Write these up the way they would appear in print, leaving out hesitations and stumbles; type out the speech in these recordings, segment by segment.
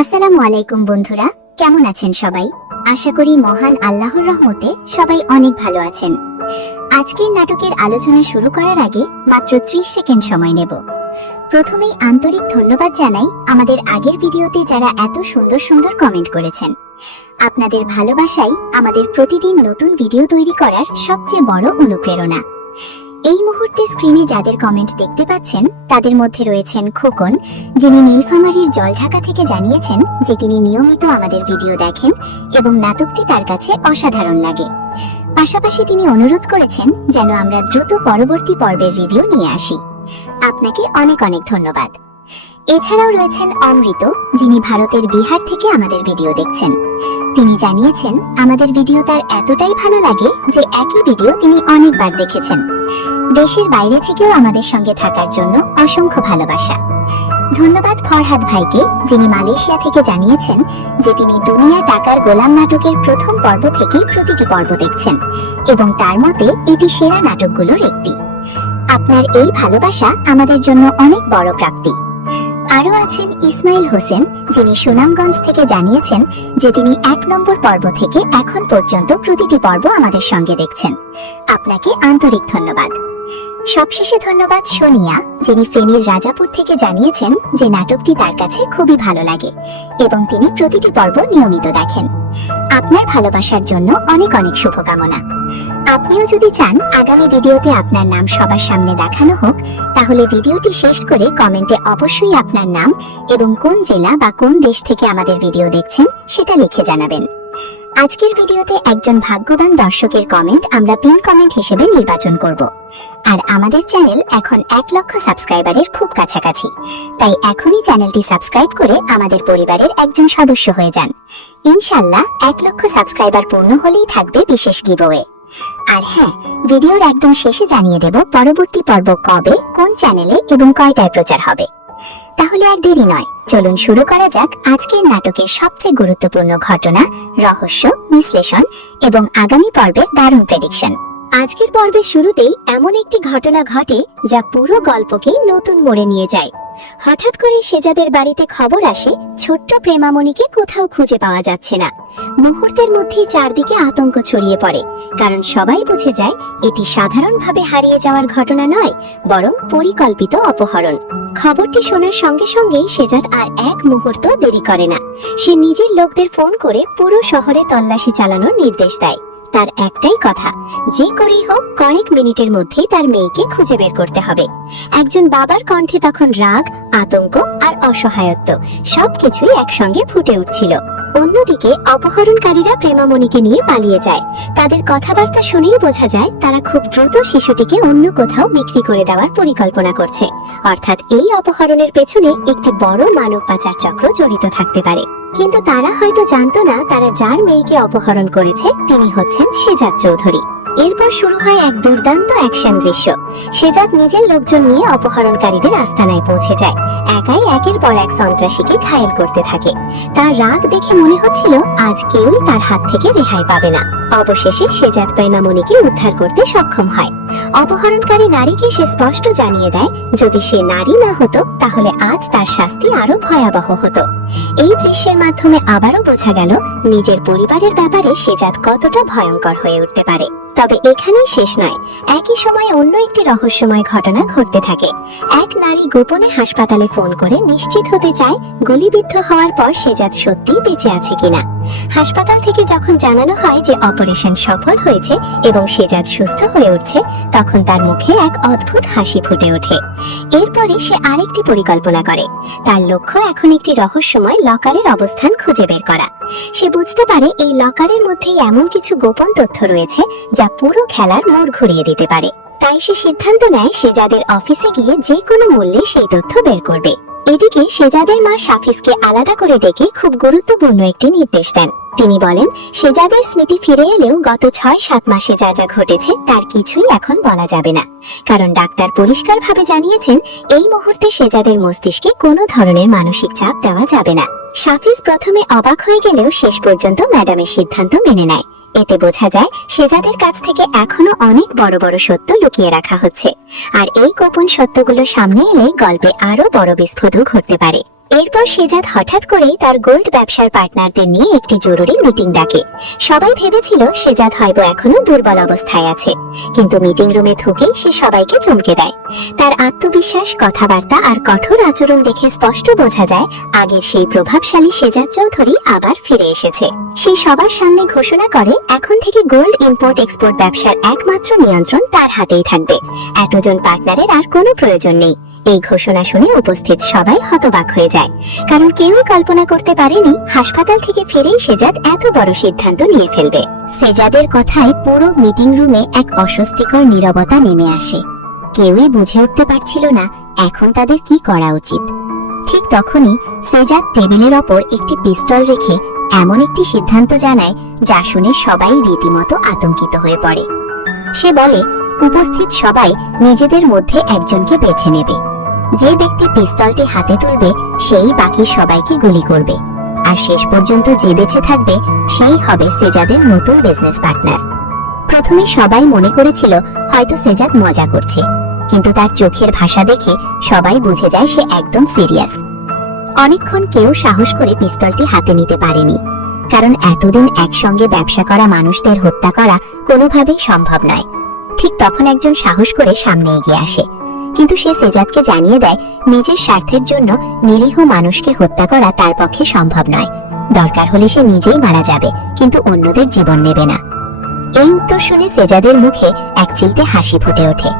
আসসালামু আলাইকুম বন্ধুরা, কেমন আছেন সবাই? আশা করি মহান আল্লাহর রহমতে সবাই অনেক ভালো আছেন। আজকের নাটকের আলোচনা শুরু করার আগে মাত্র 30 সেকেন্ড সময় নেব। প্রথমেই আন্তরিক ধন্যবাদ জানাই আমাদের আগের ভিডিওতে যারা এত সুন্দর সুন্দর কমেন্ট করেছেন। আপনাদের ভালোবাসাই আমাদের প্রতিদিন নতুন ভিডিও তৈরি করার সবচেয়ে বড় অনুপ্রেরণা। এই মুহূর্তে স্ক্রিনে যাদের কমেন্ট দেখতে পাচ্ছেন তাদের মধ্যে রয়েছেন খোকন, যিনি নীলফামারীর জলঢাকা থেকে জানিয়েছেন যে তিনি নিয়মিত আমাদের ভিডিও দেখেন এবং নাটকটি তার কাছে অসাধারণ লাগে। পাশাপাশি তিনি অনুরোধ করেছেন যেন আমরা দ্রুত পরবর্তী পর্বের রিভিউ নিয়ে আসি। আপনাকে অনেক অনেক ধন্যবাদ। এছাড়াও রয়েছেন অমৃত, যিনি ভারতের বিহার থেকে আমাদের ভিডিও দেখছেন। তিনি জানিয়েছেন আমাদের ভিডিও তার এতটাই ভালো লাগে যে একই ভিডিও তিনি অনেকবার দেখেছেন। দেশের বাইরে থেকেও আমাদের সঙ্গে থাকার জন্য অসংখ্য ভালোবাসা। ধন্যবাদ ফরহাদ ভাইকে, যিনি মালয়েশিয়া থেকে জানিয়েছেন যে তিনি দুনিয়া টাকার গোলাম নাটকের প্রথম পর্ব থেকেই প্রতিটি পর্ব দেখছেন এবং তার মতে এটি সেরা নাটকগুলোর একটি। আপনার এই ভালোবাসা আমাদের জন্য অনেক বড় প্রাপ্তি। আরও আছেন ইসমাইল হোসেন, যিনি সুনামগঞ্জ থেকে জানিয়েছেন যে তিনি 1 নম্বর পর্ব থেকে এখন পর্যন্ত প্রতিটি পর্ব আমাদের সঙ্গে দেখছেন। আপনাকে আন্তরিক ধন্যবাদ। সবশেষে ধন্যবাদ সোনিয়া, যিনি ফেনীর রাজাপুর থেকে জানিয়েছেন যে নাটকটি তার কাছে খুবই ভালো লাগে এবং তিনি প্রতিটি পর্ব নিয়মিত দেখেন। আপনার ভালোবাসার জন্য অনেক অনেক শুভকামনা। আপনিও যদি চান আগামী ভিডিওতে আপনার নাম সবার সামনে দেখানো হোক, তাহলে ভিডিওটি শেষ করে কমেন্টে অবশ্যই আপনার নাম এবং কোন জেলা বা কোন দেশ থেকে আমাদের ভিডিও দেখছেন সেটা লিখে জানাবেন। আজকের ভিডিওতে একজন ভাগ্যবান দর্শকের কমেন্ট আমরা পিন কমেন্ট হিসেবে নির্বাচন করব। আর আমাদের চ্যানেল এখন 1 লক্ষ সাবস্ক্রাইবারের খুব কাছাকাছি, তাই এখনই চ্যানেলটি সাবস্ক্রাইব করে আমাদের পরিবারের একজন সদস্য হয়ে যান। ইনশাআল্লাহ 1 লক্ষ সাবস্ক্রাইবার পূর্ণ হলেই থাকবে বিশেষ গিভওয়ে। আর হ্যাঁ, ভিডিওর একদম শেষে জানিয়ে দেব পরবর্তী পর্ব কবে, কোন চ্যানেলে এবং কয়টায় প্রচার হবে। তাহলে আর দেরি নয়, চলুন শুরু করা যাক আজকের নাটকের সবচেয়ে গুরুত্বপূর্ণ ঘটনা, রহস্য, বিশ্লেষণ এবং আগামী পর্বের দারুণ প্রেডিকশন। আজকের পর্বের শুরুতেই এমন একটি ঘটনা ঘটে যা পুরো গল্পকেই নতুন মোড়ে নিয়ে যায়। হঠাৎ করে সেজাদের বাড়িতে খবর আসে ছোট্ট প্রেমামণিকে কোথাও খুঁজে পাওয়া যাচ্ছে না। মুহূর্তের মধ্যেই চারদিকে আতঙ্ক ছড়িয়ে পড়ে, কারণ সবাই বুঝে যায় এটি সাধারণভাবে হারিয়ে যাওয়ার ঘটনা নয়, বরং পরিকল্পিত অপহরণ। খবরটি শোনার সঙ্গে সঙ্গেই সেজাদ আর এক মুহূর্ত দেরি করে না। সে নিজের লোকদের ফোন করে পুরো শহরে তল্লাশি চালানোর নির্দেশ দেয়। তার একটাই কথা, যে করেই হোক কয়েক মিনিটের মধ্যেই তার মেয়েকে খুঁজে বের করতে হবে। একজন বাবার কণ্ঠে তখন রাগ, আতঙ্ক আর অসহায়ত্ব সবকিছুই একসঙ্গে ফুটে উঠছিল। অন্যদিকে অপহরণকারীরা প্রেমামণিকে নিয়ে পালিয়ে যায়। তাদের কথাবার্তা শুনেই বোঝা যায় তারা খুব দ্রুত শিশুটিকে অন্য কোথাও বিক্রি করে দেওয়ার পরিকল্পনা করছে। অর্থাৎ এই অপহরণের পেছনে একটি বড় মানব পাচার চক্র জড়িত থাকতে পারে। কিন্তু তারা হয়তো জানতো না তারা যার মেয়েকে অপহরণ করেছে তিনি হচ্ছেন সেজাদ চৌধুরী। এরপর শুরু হয় এক দুর্দান্ত অ্যাকশন দৃশ্য। সেজাদ নিজের লোকজন নিয়ে অপহরণকারীদের আস্তানায় পৌঁছে যায়। একাই একের পর এক সন্ত্রাসীকে ঘায়েল করতে থাকে। তার রাগ দেখে মনে হচ্ছিল আজ কেউই তার হাত থেকে রেহাই পাবে না। অবশেষে সেজাদ প্রেমামণিকে উদ্ধার করতে সক্ষম হয়। অপহরণকারী নারীকে সে স্পষ্ট জানিয়ে দেয় যদি সে নারী না হতো তাহলে আজ তার শাস্তি আরো ভয়াবহ হতো। এই দৃশ্যের মাধ্যমে আবারও বোঝা গেল নিজের পরিবারের ব্যাপারে সেজাদ কতটা ভয়ঙ্কর হয়ে উঠতে পারে। তবে এখানেই শেষ নয়, একই সময়ে অন্য একটি রহস্যময় ঘটনা ঘটতে থাকে। এক নারী গোপনে হাসপাতালে ফোন করে নিশ্চিত হতে চায় গুলিবিদ্ধ হওয়ার পর সেজাদ সত্যিই বেঁচে আছে কিনা। হাসপাতাল থেকে যখন জানানো হয় যে অপারেশন সফল হয়েছে এবং সেজাদ সুস্থ হয়ে উঠছে, তখন তার মুখে এক অদ্ভুত হাসি ফুটে ওঠে। এরপরে সে আরেকটি পরিকল্পনা করে। তার লক্ষ্য এখন একটি রহস্যময় লকারের অবস্থান খুঁজে বের করা। সে বুঝতে পারে এই লকারের মধ্যেই এমন কিছু গোপন তথ্য রয়েছে যা পুরো খেলার মোড় ঘুরিয়ে দিতে পারে। তাই সে সিদ্ধান্ত নেয় সেজাদের অফিসে গিয়ে যে কোনো মূল্যে সেই তথ্য বের করবে। এদিকে সেজাদের মা সাফিজকে আলাদা করে ডেকে খুব গুরুত্বপূর্ণ একটি নির্দেশ দেন। তিনি বলেন সেজাদের স্মৃতি ফিরে এলেও গত 6-7 মাসে যা যা ঘটেছে তার কিছুই এখন বলা যাবে না, কারণ ডাক্তার পরিষ্কারভাবে জানিয়েছেন এই মুহূর্তে সেজাদের মস্তিষ্কে কোনো ধরনের মানসিক চাপ দেওয়া যাবে না। সাফিজ প্রথমে অবাক হয়ে গেলেও শেষ পর্যন্ত ম্যাডামের সিদ্ধান্ত মেনে নেয়। এতে বোঝা যায় সেজাদের কাছ থেকে এখনো অনেক বড় বড় সত্য লুকিয়ে রাখা হচ্ছে, আর এই গোপন সত্যগুলো সামনে এলে গল্পে আরো বড় বিস্ফোরণ ঘটতে পারে। এরপর সেজাদ হঠাৎ করেই তার গোল্ড ব্যবসার পার্টনারদের নিয়ে একটি জরুরি মিটিং ডাকে। সবাই ভেবেছিল সেজাদ হয়তো এখনো দুর্বল অবস্থায় আছে, কিন্তু মিটিং রুমে ঢুকেই সে সবাইকে চমকে দেয়। তার আত্মবিশ্বাস, কথাবার্তা আর কঠোর আচরণ দেখে স্পষ্ট বোঝা যায় আগের সেই প্রভাবশালী সেজাদ চৌধুরী আবার ফিরে এসেছে। সে সবার সামনে ঘোষণা করে এখন থেকে গোল্ড ইম্পোর্ট এক্সপোর্ট ব্যবসার একমাত্র নিয়ন্ত্রণ তার হাতেই থাকবে। এতজন পার্টনারের আর কোনো প্রয়োজন নেই। এই ঘোষণা শুনে উপস্থিত সবাই হতবাক হয়ে যায়, কারণ কেউই কল্পনা করতে পারেনি হাসপাতাল থেকে ফিরেই সেজাদ এত বড় সিদ্ধান্ত নিয়ে ফেলবে। সেজাদের কথায় পুরো মিটিং রুমে এক অস্বস্তিকর নীরবতা নেমে আসে। কেউই বুঝে উঠতে পারছিল না এখন তাদের কি করা উচিত। ঠিক তখনই সেজাদ টেবিলের ওপর একটি পিস্তল রেখে এমন একটি সিদ্ধান্ত জানায় যা শুনে সবাই রীতিমতো আতঙ্কিত হয়ে পড়ে। সে বলে, উপস্থিত সবাই নিজেদের মধ্যে একজনকে বেছে নেবে। যে ব্যক্তি পিস্তলটি হাতে তুলবে সেই বাকি সবাইকে গুলি করবে, আর শেষ পর্যন্ত যে বেঁচে থাকবে সেই হবে সেজাদের নতুন বিজনেস পার্টনার। প্রথমে সবাই মনে করেছিল হয়তো সেজাদ মজা করছে, কিন্তু তার চোখের ভাষা দেখে সবাই বুঝে যায় সে একদম সিরিয়াস। অনেকক্ষণ কেউ সাহস করে পিস্তলটি হাতে নিতে পারেনি, কারণ এতদিন একসঙ্গে ব্যবসা করা মানুষদের হত্যা করা কোনোভাবেই সম্ভব নয়। ঠিক তখন একজন সাহস করে সামনে এগিয়ে আসে, কিন্তু সে সেজাদকে জানিয়ে দেয় নিজের স্বার্থের জন্য নিরীহ মানুষকে হত্যা করা তার পক্ষে সম্ভব নয়। দরকার হলে সে নিজেই মারা যাবে, কিন্তু অন্যদের জীবন নেবে না। এই উত্তর শুনে সেজাদের মুখে এক চিলতে হাসি ফুটে ওঠে।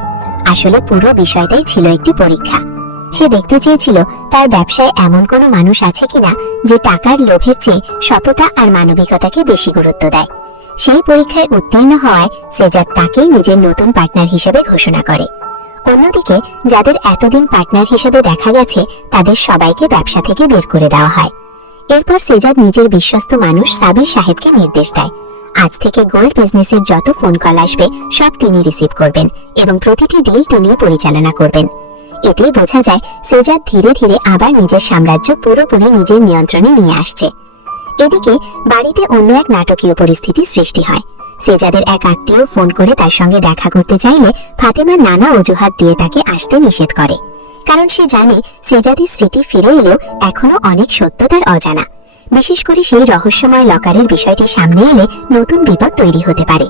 আসলে পুরো বিষয়টাই ছিল একটি পরীক্ষা। সে দেখতে চেয়েছিল তার ব্যবসায় এমন কোনো মানুষ আছে কিনা যে টাকার লোভের চেয়ে সততা আর মানবিকতাকে বেশি গুরুত্ব দেয়। সেই পরীক্ষায় উত্তীর্ণ হওয়ায় সেজাদ তাকেই নিজের নতুন পার্টনার হিসেবে ঘোষণা করে। অন্যদিকে যাদের এতদিন পার্টনার হিসেবে দেখা গেছে তাদের সবাইকে ব্যবসা থেকে বের করে দেওয়া হয়। এরপর সেজাদ নিজের বিশ্বস্ত মানুষ সাবির সাহেবকে নির্দেশ দেয়, আজ থেকে গোল্ড বিজনেসের যত ফোন কল আসবে সব তিনি রিসিভ করবেন এবং প্রতিটি ডিল তিনি পরিচালনা করবেন। এতেই বোঝা যায় সেজাদ ধীরে ধীরে আবার নিজের সাম্রাজ্য পুরোপুরি নিজের নিয়ন্ত্রণে নিয়ে আসছে। এদিকে বাড়িতে অন্য এক নাটকীয় পরিস্থিতি সৃষ্টি হয়। সেজাদের এক আত্মীয় ফোন করে তার সঙ্গে দেখা করতে চাইলে ফাতেমা নানা অজুহাত দিয়ে তাকে আসতে নিষেধ করে, কারণ সে জানে সেজাদের স্মৃতি ফিরে এলেও এখনো অনেক সত্য তার অজানা। বিশেষ করে সেই রহস্যময় লকারের বিষয়টি সামনে এলে নতুন বিপদ তৈরি হতে পারে।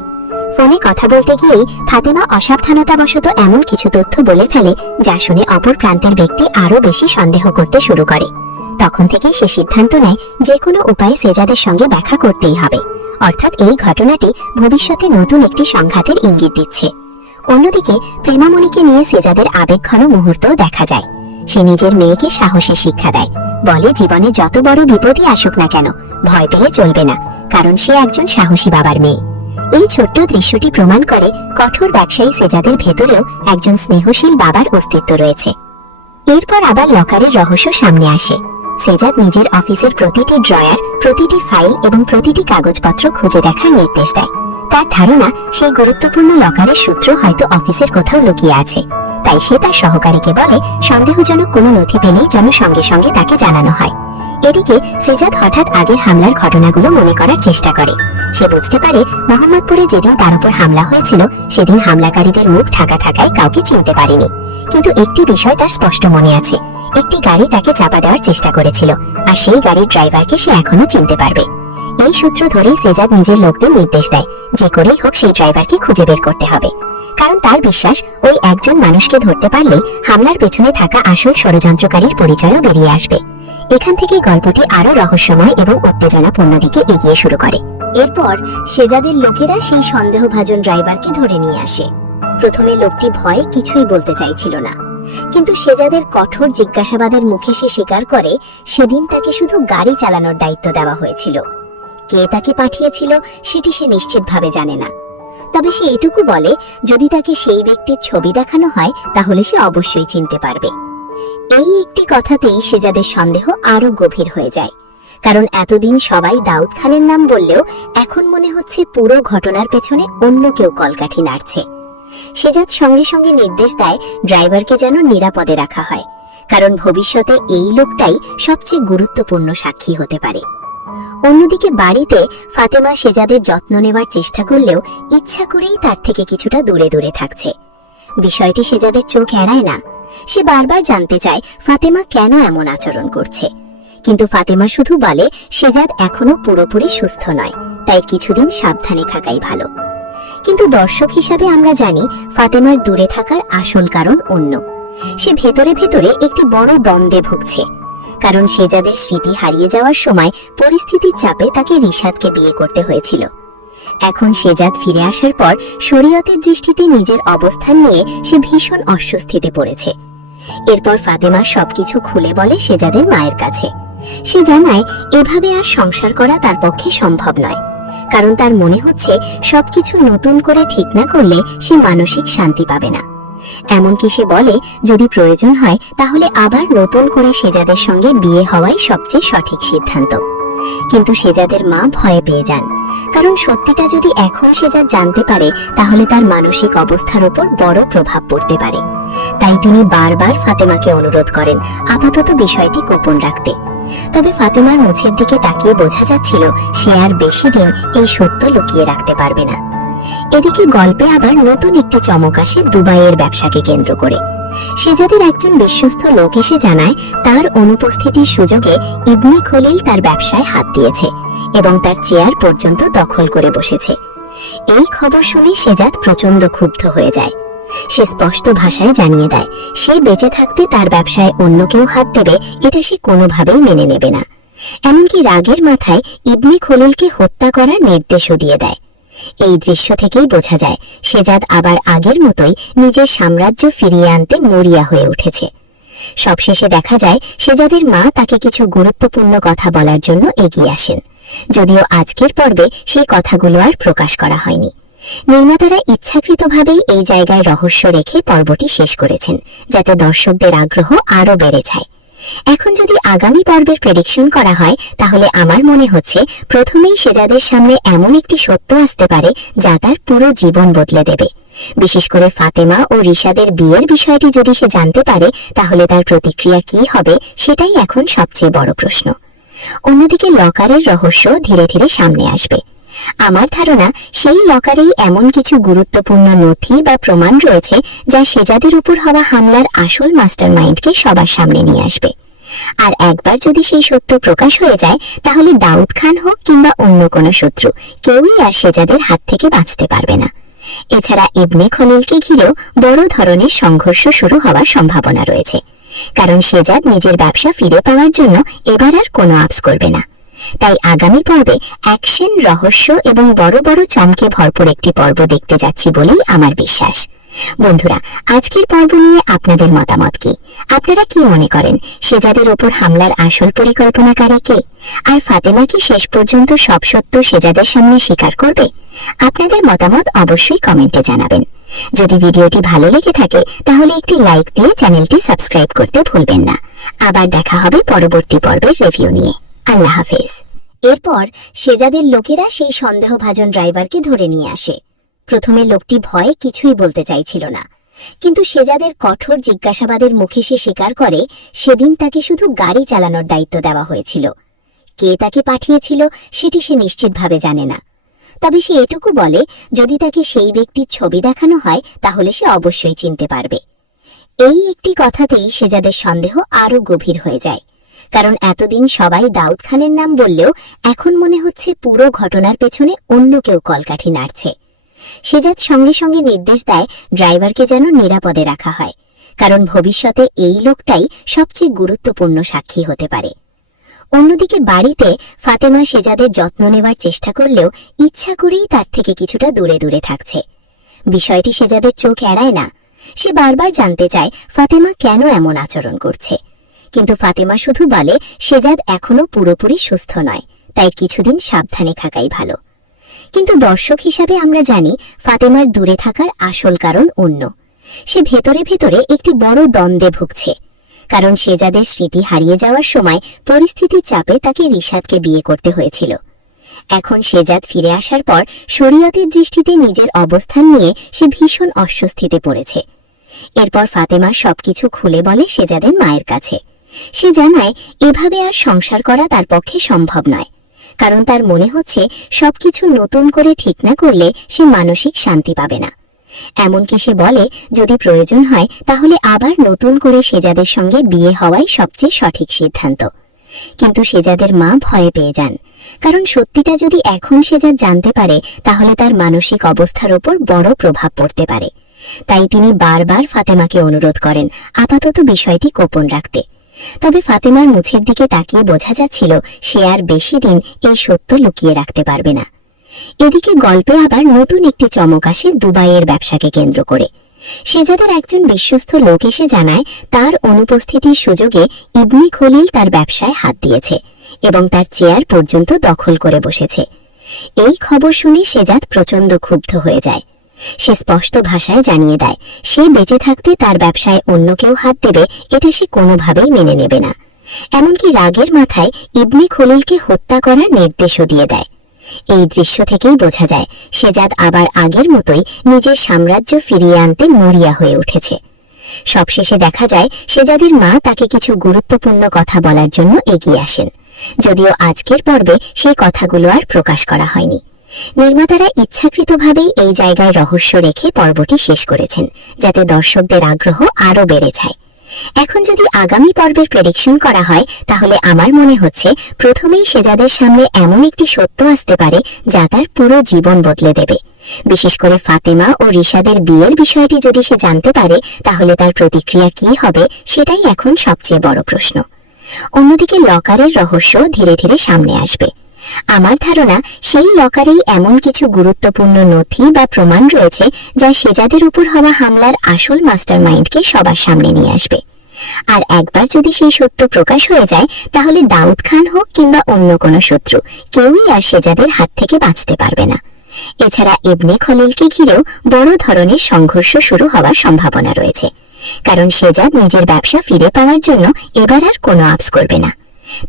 ফোনে কথা বলতে গিয়েই ফাতেমা অসাবধানতাবশত এমন কিছু তথ্য বলে ফেলে যা শুনে অপর প্রান্তের ব্যক্তি আরো বেশি সন্দেহ করতে শুরু করে। তখন থেকেই সে সিদ্ধান্ত নেয় যে কোনো উপায়ে সেজাদের সঙ্গে দেখা করতেই হবে, অর্থাৎ এই ঘটনাটি ভবিষ্যতে নতুন একটি সংঘাতের ইঙ্গিত দিচ্ছে। অন্যদিকে প্রেমামণিকে নিয়ে সেজাদের আবেগঘন মুহূর্তও দেখা যায়। সে নিজের মেয়েকে সাহসের শিক্ষা দেয়, বলে জীবনে যত বড় বিপদই আসুক না কেন ভয় পেলে চলবে না, কারণ সে একজন সাহসী বাবার মেয়ে। এই ছোট্ট দৃশ্যটি প্রমাণ করে কঠোর ব্যবসায়ী সেজাদের ভেতরেও একজন স্নেহশীল বাবার অস্তিত্ব রয়েছে। এরপর আবার লকারের রহস্য সামনে আসে। সেজাদ নিজের অফিসের প্রতিটি ড্রয়ার, প্রতিটি ফাইল এবং প্রতিটি কাগজপত্র খুঁজে দেখার নির্দেশ দেয়। তার ধারণা সেই গুরুত্বপূর্ণ লকারের সূত্র হয়তো অফিসের কোথাও লুকিয়ে আছে। তাই সে তার সহকারীকে বলে সন্দেহজনক কোনো নথি পেলেই যেন সঙ্গে সঙ্গে তাকে জানানো হয়। এদিকে সেজাদ হঠাৎ আগের হামলার ঘটনাগুলো মনে করার চেষ্টা করে। সে বুঝতে পারে মোহাম্মদপুরে যেদিন তার উপর হামলা হয়েছিল সেদিন হামলাকারীদের মুখ ঢাকা থাকায় কাউকে চিনতে পারেনি, কিন্তু একটি বিষয় তার স্পষ্ট মনে আছে, একটি গাড়ি তাকে চাপা দেওয়ার চেষ্টা করেছিল, আর সেই গাড়ির ড্রাইভারকে সে এখনো চিনতে পারবে। এই সূত্র ধরেই সেজাদ নিজের লোকদের নির্দেশ দেয় যে করেই হোক সেই ড্রাইভারকে খুঁজে বের করতে হবে, কারণ তার বিশ্বাস ওই একজন মানুষকে ধরতে পারলে হামলার পেছনে থাকা আসল ষড়যন্ত্রকারীর পরিচয়ও বেরিয়ে আসবে। এখান থেকে গল্পটি আরো রহস্যময় এবং উত্তেজনাপূর্ণ দিকে এগিয়ে শুরু করে। এরপর সেজাদের লোকেরা সেই সন্দেহভাজন ড্রাইভারকে ধরে নিয়ে আসে। প্রথমে লোকটি ভয়ে কিছুই বলতে চাইছিল না, কিন্তু সেজাদের কঠোর জিজ্ঞাসাবাদের মুখে সে স্বীকার করে সেদিন তাকে শুধু গাড়ি চালানোর দায়িত্ব দেওয়া হয়েছিল। কে তাকে পাঠিয়েছিল সেটি সে নিশ্চিতভাবে জানে না, তবে সে এটুকু বলে যদি তাকে সেই ব্যক্তির ছবি দেখানো হয় তাহলে সে অবশ্যই চিনতে পারবে। এই একটি কথাতেই সেজাদের সন্দেহ আরো গভীর হয়ে যায়, কারণ এতদিন সবাই দাউদ খানের নাম বললেও এখন মনে হচ্ছে পুরো ঘটনার পেছনে অন্য কেউ কলকাঠি নাড়ছে। সেজাদ সঙ্গে সঙ্গে নির্দেশ দেয় ড্রাইভারকে যেন নিরাপদে রাখা হয়, কারণ ভবিষ্যতে এই লোকটাই সবচেয়ে গুরুত্বপূর্ণ সাক্ষী হতে পারে। অন্যদিকে বাড়িতে ফাতেমা সেজাদের যত্ন নেওয়ার চেষ্টা করলেও ইচ্ছা করেই তার থেকে কিছুটা দূরে দূরে থাকছে। বিষয়টি সেজাদের চোখ এড়ায় না। সে বারবার জানতে চায় ফাতেমা কেন এমন আচরণ করছে, কিন্তু ফাতেমা শুধু বলে সেজাদ এখনো পুরোপুরি সুস্থ নয়, তাই কিছুদিন সাবধানে থাকাই ভালো। কিন্তু দর্শক হিসাবে আমরা জানি ফাতেমার দূরে থাকার আসল কারণ অন্য। সে ভেতরে ভেতরে একটি বড় দ্বন্দ্বে ভুগছে, কারণ সেজাদের স্মৃতি হারিয়ে যাওয়ার সময় পরিস্থিতির চাপে তাকে রিশাদকে বিয়ে করতে হয়েছিল। এখন সেজাদ ফিরে আসার পর শরীয়তের দৃষ্টিতে নিজের অবস্থান নিয়ে সে ভীষণ অস্বস্তিতে পড়েছে। এরপর ফাতেমা সবকিছু খুলে বলে সেজাদের মায়ের কাছে। সে জানায় এভাবে আর সংসার করা তার পক্ষে সম্ভব নয়, কারণ তার মনে হচ্ছে সবকিছু নতুন করে ঠিক না করলে সে মানসিক শান্তি পাবে না। এমনকি সে বলে যদি প্রয়োজন হয় তাহলে আবার নতুন করে সেজাদের সঙ্গে বিয়ে হওয়াই সবচেয়ে সঠিক সিদ্ধান্ত। কিন্তু সেজাদের মা ভয়ে পেয়ে যান, কারণ সত্যিটা যদি এখন সেজাদ জানতে পারে তাহলে তার মানসিক অবস্থার উপর বড় প্রভাব পড়তে পারে। তাই তিনি বারবার ফাতেমাকে অনুরোধ করেন আপাতত বিষয়টি গোপন রাখতে। তবে ফাতেমার মুখের দিকে তাকিয়ে বোঝা যাচ্ছিল সে আর বেশি দিন এই সত্য লুকিয়ে রাখতে পারবে না। এদিকে গল্পে আবার নতুন একটি চমক আসে দুবাইয়ের ব্যবসাকে কেন্দ্র করে। সেজাদের একজন বিশ্বস্ত লোক এসে জানায় তার অনুপস্থিতির সুযোগে ইবনে খলিল তার ব্যবসায় হাত দিয়েছে এবং তার চেয়ার পর্যন্ত দখল করে বসেছে। এই খবর শুনে সেজাদ প্রচন্ড ক্ষুব্ধ হয়ে যায়। সে স্পষ্ট ভাষায় জানিয়ে দেয় সে বেঁচে থাকতে তার ব্যবসায় অন্য কেউ হাত দেবে এটা সে কোনোভাবেই মেনে নেবে না। এমনকি রাগের মাথায় ইবনে খলিলকে হত্যা করার নির্দেশও দিয়ে দেয়। এই দৃশ্য থেকেই বোঝা যায় সেজাদ আবার আগের মতোই নিজের সাম্রাজ্য ফিরিয়ে আনতে মরিয়া হয়ে উঠেছে। সবশেষে দেখা যায় সেজাদের মা তাকে কিছু গুরুত্বপূর্ণ কথা বলার জন্য এগিয়ে আসেন, যদিও আজকের পর্বে সেই কথাগুলো আর প্রকাশ করা হয়নি। নির্মাতারা ইচ্ছাকৃতভাবেই এই জায়গায় রহস্য রেখে পর্বটি শেষ করেছেন, যাতে দর্শকদের আগ্রহ আরো বেড়ে যায়। এখন যদি আগামী পর্বের প্রেডিকশন করা হয় তাহলে আমার মনে হচ্ছে প্রথমেই সেজাদের সামনে এমন একটি সত্য আসতে পারে যা তার পুরো জীবন বদলে দেবে। বিশেষ করে ফাতেমা ও রিশাদের বিয়ের বিষয়টি যদি সে জানতে পারে তাহলে তার প্রতিক্রিয়া কি হবে সেটাই এখন সবচেয়ে বড় প্রশ্ন। অন্যদিকে লকারের রহস্য ধীরে ধীরে সামনে আসবে। আমার ধারণা সেই লকারেই এমন কিছু গুরুত্বপূর্ণ নথি বা প্রমাণ রয়েছে যা সেজাদের উপর হওয়া হামলার আসল মাস্টারমাইন্ডকে সবার সামনে নিয়ে আসবে। আর একবার যদি সেই সত্য প্রকাশ হয়ে যায় তাহলে দাউদ খান হোক কিংবা অন্য কোনো শত্রু কেউই আর সেজাদের হাত থেকে বাঁচতে পারবে না। এছাড়া ইবনে খলিলকে ঘিরেও বড় ধরনের সংঘর্ষ শুরু হওয়ার সম্ভাবনা রয়েছে, কারণ সেজাদ নিজের ব্যবসা ফিরে পাওয়ার জন্য এবার আর কোনো আপস করবে না। তাই আগামী পর্বে অ্যাকশন, রহস্য এবং বড় বড় চমকে ভরপুর একটি পর্ব দেখতে যাচ্ছি বলেই আমার বিশ্বাস। বন্ধুরা, আজকের পর্ব নিয়ে আপনাদের মতামত কি? আপনারা কি মনে করেন সেজাদের ওপর হামলার আসল পরিকল্পনাকারী কে? আর ফাতেমা কি শেষ পর্যন্ত সব সত্য সেজাদের সামনে স্বীকার করবে? আপনাদের মতামত অবশ্যই কমেন্টে জানাবেন। যদি ভিডিওটি ভালো লেগে থাকে তাহলে একটি লাইক দিয়ে চ্যানেলটি সাবস্ক্রাইব করতে ভুলবেন না। আবার দেখা হবে পরবর্তী পর্বের রিভিউ নিয়ে। আল্লাহ হাফেজ। এরপর সেজাদের লোকেরা সেই সন্দেহভাজন ড্রাইভারকে ধরে নিয়ে আসে। প্রথমে লোকটি ভয়ে কিছুই বলতে চাইছিল না, কিন্তু সেজাদের কঠোর জিজ্ঞাসাবাদের মুখে সে স্বীকার করে সেদিন তাকে শুধু গাড়ি চালানোর দায়িত্ব দেওয়া হয়েছিল। কে তাকে পাঠিয়েছিল সেটি সে নিশ্চিতভাবে জানে না। তবে সে এটুকু বলে যদি তাকে সেই ব্যক্তির ছবি দেখানো হয় তাহলে সে অবশ্যই চিনতে পারবে। এই একটি কথাতেই সেজাদের সন্দেহ আরো গভীর হয়ে যায়, কারণ এতদিন সবাই দাউদ খানের নাম বললেও এখন মনে হচ্ছে পুরো ঘটনার পেছনে অন্য কেউ কলকাঠি নাড়ছে। সেজাদ সঙ্গে সঙ্গে নির্দেশ দেয় ড্রাইভারকে যেন নিরাপদে রাখা হয়, কারণ ভবিষ্যতে এই লোকটাই সবচেয়ে গুরুত্বপূর্ণ সাক্ষী হতে পারে। অন্যদিকে বাড়িতে ফাতেমা সেজাদের যত্ন নেওয়ার চেষ্টা করলেও ইচ্ছা করেই তার থেকে কিছুটা দূরে দূরে থাকছে। বিষয়টি সেজাদের চোখ এড়ায় না। সে বারবার জানতে চায় ফাতেমা কেন এমন আচরণ করছে, কিন্তু ফাতেমা শুধু বলে সেজাদ এখনো পুরোপুরি সুস্থ নয়, তাই কিছুদিন সাবধানে থাকাই ভালো। কিন্তু দর্শক হিসাবে আমরা জানি ফাতেমার দূরে থাকার আসল কারণ অন্য। সে ভেতরে ভেতরে একটি বড় দ্বন্দ্বে ভুগছে, কারণ সেজাদের স্মৃতি হারিয়ে যাওয়ার সময় পরিস্থিতির চাপে তাকে রিশাদকে বিয়ে করতে হয়েছিল। এখন সেজাদ ফিরে আসার পর শরীয়তের দৃষ্টিতে নিজের অবস্থান নিয়ে সে ভীষণ অস্বস্তিতে পড়েছে। এরপর ফাতেমা সবকিছু খুলে বলে সেজাদের মায়ের কাছে। সে জানায় এভাবে আর সংসার করা তার পক্ষে সম্ভব নয়, কারণ তার মনে হচ্ছে সবকিছু নতুন করে ঠিক না করলে সে মানসিক শান্তি পাবে না। এমনকি সে বলে যদি প্রয়োজন হয় তাহলে আবার নতুন করে সেজাদের সঙ্গে বিয়ে হওয়াই সবচেয়ে সঠিক সিদ্ধান্ত। কিন্তু সেজাদের মা ভয়ে পেয়ে যান, কারণ সত্যিটা যদি এখন সেজাদ জানতে পারে তাহলে তার মানসিক অবস্থার ওপর বড় প্রভাব পড়তে পারে। তাই তিনি বারবার ফাতেমাকে অনুরোধ করেন আপাতত বিষয়টি গোপন রাখতে। তবে ফাতেমার মুখের দিকে তাকিয়ে বোঝা যাচ্ছিল সে আর বেশি দিন এই সত্য লুকিয়ে রাখতে পারবে না। এদিকে গল্পে আবার নতুন একটি চমক আসে দুবাইয়ের ব্যবসাকে কেন্দ্র করে। সেজাদের একজন বিশ্বস্ত লোক এসে জানায় তার অনুপস্থিতির সুযোগে ইবনে খলিল তার ব্যবসায় হাত দিয়েছে এবং তার চেয়ার পর্যন্ত দখল করে বসেছে। এই খবর শুনে সেজাদ প্রচন্ড ক্ষুব্ধ হয়ে যায়। সে স্পষ্ট ভাষায় জানিয়ে দেয় সে বেঁচে থাকতে তার ব্যবসায় অন্য কেউ হাত দেবে এটা সে কোনোভাবেই মেনে নেবে না। এমনকি রাগের মাথায় ইবনে খলিলকে হত্যা করার নির্দেশও দিয়ে দেয়। এই দৃশ্য থেকেই বোঝা যায় সেজাদ আবার আগের মতোই নিজের সাম্রাজ্য ফিরিয়ে আনতে মরিয়া হয়ে উঠেছে। সবশেষে দেখা যায় সেজাদের মা তাকে কিছু গুরুত্বপূর্ণ কথা বলার জন্য এগিয়ে আসেন, যদিও আজকের পর্বে সেই কথাগুলো আর প্রকাশ করা হয়নি। নির্মাতারা ইচ্ছাকৃতভাবেই এই জায়গায় রহস্য রেখে পর্বটি শেষ করেছেন, যাতে দর্শকদের আগ্রহ আরও বেড়ে যায়। এখন যদি আগামী পর্বের প্রেডিকশন করা হয় তাহলে আমার মনে হচ্ছে প্রথমেই সেজাদের সামনে এমন একটি সত্য আসতে পারে যা তার পুরো জীবন বদলে দেবে। বিশেষ করে ফাতেমা ও রিশাদের বিয়ের বিষয়টি যদি সে জানতে পারে তাহলে তার প্রতিক্রিয়া কি হবে সেটাই এখন সবচেয়ে বড় প্রশ্ন। অন্যদিকে লকারের রহস্য ধীরে ধীরে সামনে আসবে। আমার ধারণা সেই লকারেই এমন কিছু গুরুত্বপূর্ণ নথি বা প্রমাণ রয়েছে যা সেজাদের উপর হওয়া হামলার আসল মাস্টারমাইন্ডকে সবার সামনে নিয়ে আসবে। আর একবার যদি সেই সত্য প্রকাশ হয়ে যায় তাহলে দাউদ খান হোক কিংবা অন্য কোনো শত্রু কেউই আর সেজাদের হাত থেকে বাঁচতে পারবে না। এছাড়া ইবনে খলিলকে ঘিরেও বড় ধরনের সংঘর্ষ শুরু হওয়ার সম্ভাবনা রয়েছে, কারণ সেজাদ নিজের ব্যবসা ফিরে পাওয়ার জন্য এবার আর কোনো আপস করবে না।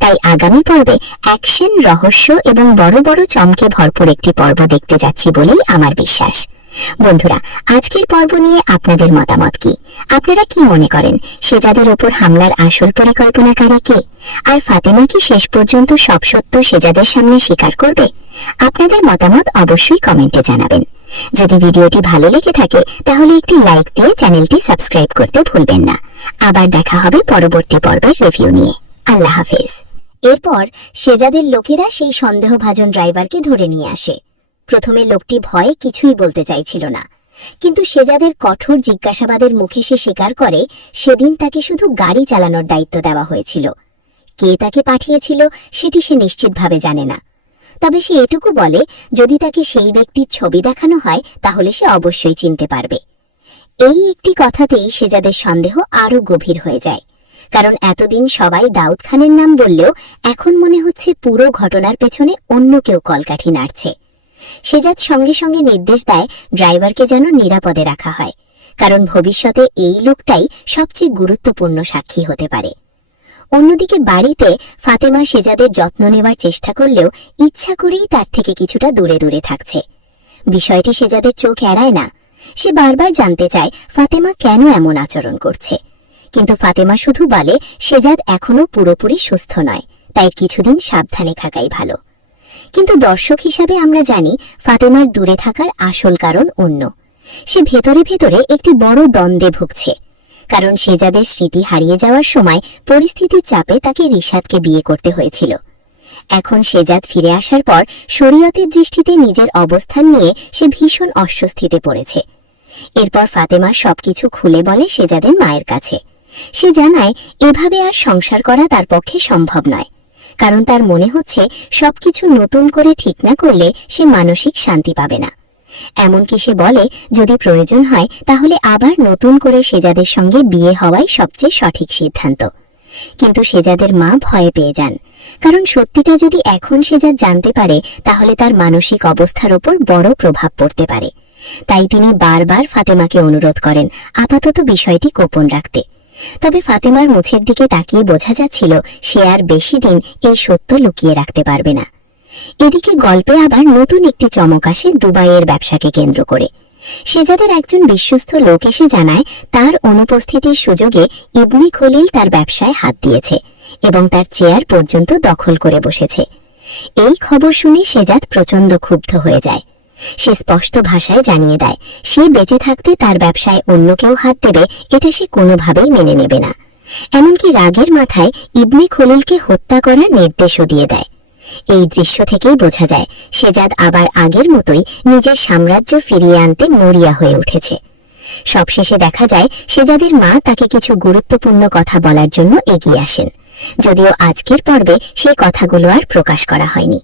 তাই আগামী পর্বে অ্যাকশন, রহস্য এবং বড় বড় চমকে ভরপুর একটি পর্ব দেখতে যাচ্ছি বলেই আমার বিশ্বাস। বন্ধুরা, আজকের পর্ব নিয়ে আপনাদের মতামত কি? আপনারা কি মনে করেন সেজাদের ওপর হামলার আসল পরিকল্পনাকারী কে? আর ফাতেমা কি শেষ পর্যন্ত সব সত্য সেজাদের সামনে স্বীকার করবে? আপনাদের মতামত অবশ্যই কমেন্টে জানাবেন। যদি ভিডিওটি ভালো লেগে থাকে তাহলে একটি লাইক দিয়ে চ্যানেলটি সাবস্ক্রাইব করতে ভুলবেন না। আবার দেখা হবে পরবর্তী পর্বের রিভিউ নিয়ে। আল্লাহ হাফেজ। এরপর সেজাদের লোকেরা সেই সন্দেহভাজন ড্রাইভারকে ধরে নিয়ে আসে। প্রথমে লোকটি ভয়ে কিছুই বলতে চাইছিল না, কিন্তু সেজাদের কঠোর জিজ্ঞাসাবাদের মুখে সে স্বীকার করে সেদিন তাকে শুধু গাড়ি চালানোর দায়িত্ব দেওয়া হয়েছিল। কে তাকে পাঠিয়েছিল সেটি সে নিশ্চিতভাবে জানে না। তবে সে এটুকু বলে যদি তাকে সেই ব্যক্তির ছবি দেখানো হয় তাহলে সে অবশ্যই চিনতে পারবে। এই একটি কথাতেই সেজাদের সন্দেহ আরো গভীর হয়ে যায়, কারণ এতদিন সবাই দাউদ খানের নাম বললেও এখন মনে হচ্ছে পুরো ঘটনার পেছনে অন্য কেউ কলকাঠি নাড়ছে। সেজাদ সঙ্গে সঙ্গে নির্দেশ দেয় ড্রাইভারকে যেন নিরাপদে রাখা হয়, কারণ ভবিষ্যতে এই লোকটাই সবচেয়ে গুরুত্বপূর্ণ সাক্ষী হতে পারে। অন্যদিকে বাড়িতে ফাতেমা সেজাদের যত্ন নেওয়ার চেষ্টা করলেও ইচ্ছা করেই তার থেকে কিছুটা দূরে দূরে থাকছে। বিষয়টি সেজাদের চোখ এড়ায় না। সে বারবার জানতে চায় ফাতেমা কেন এমন আচরণ করছে, কিন্তু ফাতেমা শুধু বলে সেজাদ এখনো পুরোপুরি সুস্থ নয়, তাই কিছুদিন সাবধানে থাকাই ভালো। কিন্তু দর্শক হিসাবে আমরা জানি ফাতেমার দূরে থাকার আসল কারণ অন্য। সে ভেতরে ভেতরে একটি বড় দ্বন্দ্বে ভুগছে, কারণ সেজাদের স্মৃতি হারিয়ে যাওয়ার সময় পরিস্থিতির চাপে তাকে রিশাদকে বিয়ে করতে হয়েছিল। এখন সেজাদ ফিরে আসার পর শরীয়তের দৃষ্টিতে নিজের অবস্থান নিয়ে সে ভীষণ অস্বস্তিতে পড়েছে। এরপর ফাতেমা সবকিছু খুলে বলে সেজাদের মায়ের কাছে। সে জানায় এভাবে আর সংসার করা তার পক্ষে সম্ভব নয়, কারণ তার মনে হচ্ছে সবকিছু নতুন করে ঠিক না করলে সে মানসিক শান্তি পাবে না। এমনকি সে বলে যদি প্রয়োজন হয় তাহলে আবার নতুন করে সেজাদের সঙ্গে বিয়ে হওয়াই সবচেয়ে সঠিক সিদ্ধান্ত। কিন্তু সেজাদের মা ভয়ে পেয়ে যান, কারণ সত্যিটা যদি এখন সেজাদ জানতে পারে তাহলে তার মানসিক অবস্থার ওপর বড় প্রভাব পড়তে পারে। তাই তিনি বারবার ফাতেমাকে অনুরোধ করেন আপাতত বিষয়টি গোপন রাখতে। তবে ফাতেমার মুখের দিকে তাকিয়ে বোঝা যাচ্ছিল সে আর বেশি দিন এই সত্য লুকিয়ে রাখতে পারবে না। এদিকে গল্পে আবার নতুন একটি চমক আসে দুবাইয়ের ব্যবসাকে কেন্দ্র করে। সেজাদের একজন বিশ্বস্ত লোক এসে জানায় তার অনুপস্থিতির সুযোগে ইবনে খলিল তার ব্যবসায় হাত দিয়েছে এবং তার চেয়ার পর্যন্ত দখল করে বসেছে। এই খবর শুনে সেজাদ প্রচন্ড ক্ষুব্ধ হয়ে যায়। সে স্পষ্ট ভাষায় জানিয়ে দেয় সে বেঁচে থাকতে তার ব্যবসায় অন্য কেউ হাত দেবে এটা সে কোনোভাবেই মেনে নেবে না। এমনকি রাগের মাথায় ইবনে খলিলকে হত্যা করার নির্দেশও দিয়ে দেয়। এই দৃশ্য থেকেই বোঝা যায় শেজাদ আবার আগের মতোই নিজের সাম্রাজ্য ফিরিয়ে আনতে মরিয়া হয়ে উঠেছে। সবশেষে দেখা যায় শেজাদের মা তাকে কিছু গুরুত্বপূর্ণ কথা বলার জন্য এগিয়ে আসেন, যদিও আজকের পর্বে সেই কথাগুলো আর প্রকাশ করা হয়নি।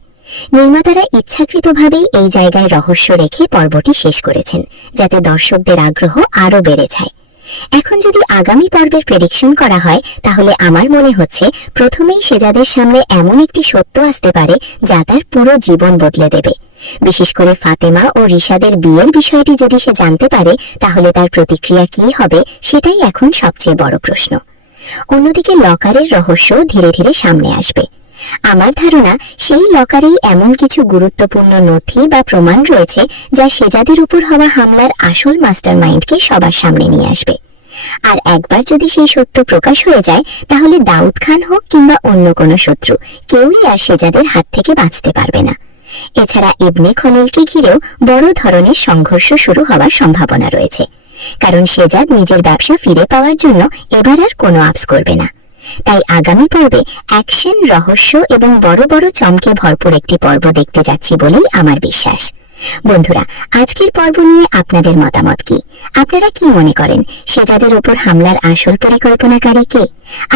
নির্মাতারা ইচ্ছাকৃতভাবেই এই জায়গায় রহস্য রেখে পর্বটি শেষ করেছেন, যাতে দর্শকদের আগ্রহ আরও বেড়ে যায়। এখন যদি আগামী পর্বের প্রেডিকশন করা হয়, তাহলে আমার মনে হচ্ছে প্রথমেই শেজাদের সামনে এমন একটি সত্য আসতে পারে যা তার পুরো জীবন বদলে দেবে। বিশেষ করে ফাতেমা ও রিশাদের বিয়ের বিষয়টি যদি সে জানতে পারে, তাহলে তার প্রতিক্রিয়া কি হবে সেটাই এখন সবচেয়ে বড় প্রশ্ন। অন্যদিকে লকারের রহস্য ধীরে ধীরে সামনে আসবে। আমার ধারণা সেই লকারেই এমন কিছু গুরুত্বপূর্ণ নথি বা প্রমাণ রয়েছে যা শেজাদের উপর হওয়া হামলার আসল মাস্টারমাইন্ডকে সবার সামনে নিয়ে আসবে। আর একবার যদি সেই সত্য প্রকাশ হয়ে যায়, তাহলে দাউদ খান হোক কিংবা অন্য কোনো শত্রু, কেউই আর শেজাদের হাত থেকে বাঁচতে পারবে না। এছাড়া ইবনে খলিলকে ঘিরেও বড় ধরনের সংঘর্ষ শুরু হওয়ার সম্ভাবনা রয়েছে, কারণ শেজাদ নিজের ব্যবসা ফিরে পাওয়ার জন্য এবার আর কোনো আপস করবে না। তাই আগামী পর্বে অ্যাকশন, রহস্য এবং বড় বড় চমকে ভরপুর একটি পর্ব দেখতে যাচ্ছি বলেই আমার বিশ্বাস। বন্ধুরা, আজকের পর্ব নিয়ে আপনাদের মতামত কি? আপনারা কি মনে করেন শেজাদের উপর হামলার আসল পরিকল্পনাকারী কে?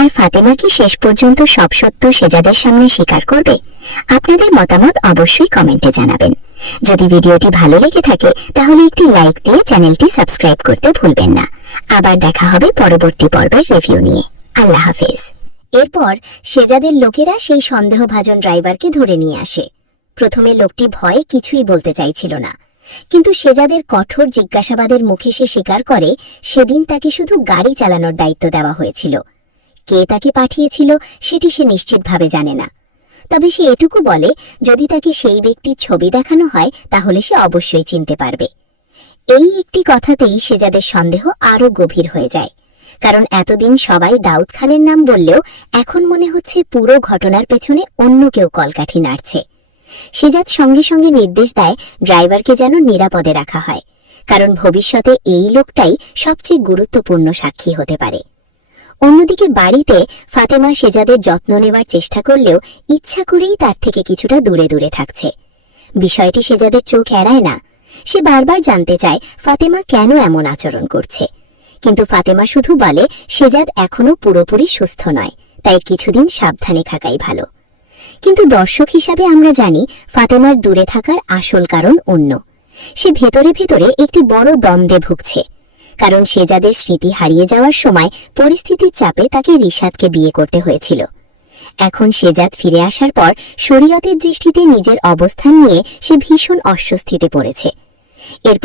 আর ফাতেমা কি শেষ পর্যন্ত সব সত্য শেজাদের সামনে স্বীকার করবে? আপনাদের মতামত অবশ্যই কমেন্টে জানাবেন। যদি ভিডিওটি ভালো লেগে থাকে তাহলে একটি লাইক দিয়ে চ্যানেলটি সাবস্ক্রাইব করতে ভুলবেন না। আবার দেখা হবে পরবর্তী পর্বের রিভিউ নিয়ে। আল্লাহ হাফেজ। এরপর শেজাদের লোকেরা সেই সন্দেহভাজন ড্রাইভারকে ধরে নিয়ে আসে। প্রথমে লোকটি ভয়ে কিছুই বলতে চাইছিল না, কিন্তু শেজাদের কঠোর জিজ্ঞাসাবাদের মুখে সে স্বীকার করে সেদিন তাকে শুধু গাড়ি চালানোর দায়িত্ব দেওয়া হয়েছিল। কে তাকে পাঠিয়েছিল সেটি সে নিশ্চিতভাবে জানে না, তবে সে এটুকু বলে যদি তাকে সেই ব্যক্তির ছবি দেখানো হয় তাহলে সে অবশ্যই চিনতে পারবে। এই একটি কথাতেই শেজাদের সন্দেহ আরও গভীর হয়ে যায়, কারণ এতদিন সবাই দাউদ খানের নাম বললেও এখন মনে হচ্ছে পুরো ঘটনার পেছনে অন্য কেউ কলকাঠি নাড়ছে। শেজাদ সঙ্গে সঙ্গে নির্দেশ দেয় ড্রাইভারকে যেন নিরাপদে রাখা হয়, কারণ ভবিষ্যতে এই লোকটাই সবচেয়ে গুরুত্বপূর্ণ সাক্ষী হতে পারে। অন্যদিকে বাড়িতে ফাতেমা শেজাদের যত্ন নেওয়ার চেষ্টা করলেও ইচ্ছা করেই তার থেকে কিছুটা দূরে দূরে থাকছে। বিষয়টি শেজাদের চোখ এড়ায় না। সে বারবার জানতে চায় ফাতেমা কেন এমন আচরণ করছে, কিন্তু ফাতেমা শুধু বলে শেজাদ এখনো পুরোপুরি সুস্থ নয়, তাই কিছুদিন সাবধানে থাকাই ভালো। কিন্তু দর্শক হিসাবে আমরা জানি ফাতেমার দূরে থাকার আসল কারণ অন্য। সে ভেতরে ভেতরে একটি বড় দ্বন্দ্বে ভুগছে, কারণ শেজাদের স্মৃতি হারিয়ে যাওয়ার সময় পরিস্থিতির চাপে তাকে রিশাদকে বিয়ে করতে হয়েছিল। এখন শেজাদ ফিরে আসার পর শরীয়তের দৃষ্টিতে নিজের অবস্থান নিয়ে সে ভীষণ অস্বস্তিতে পড়েছে। এরপর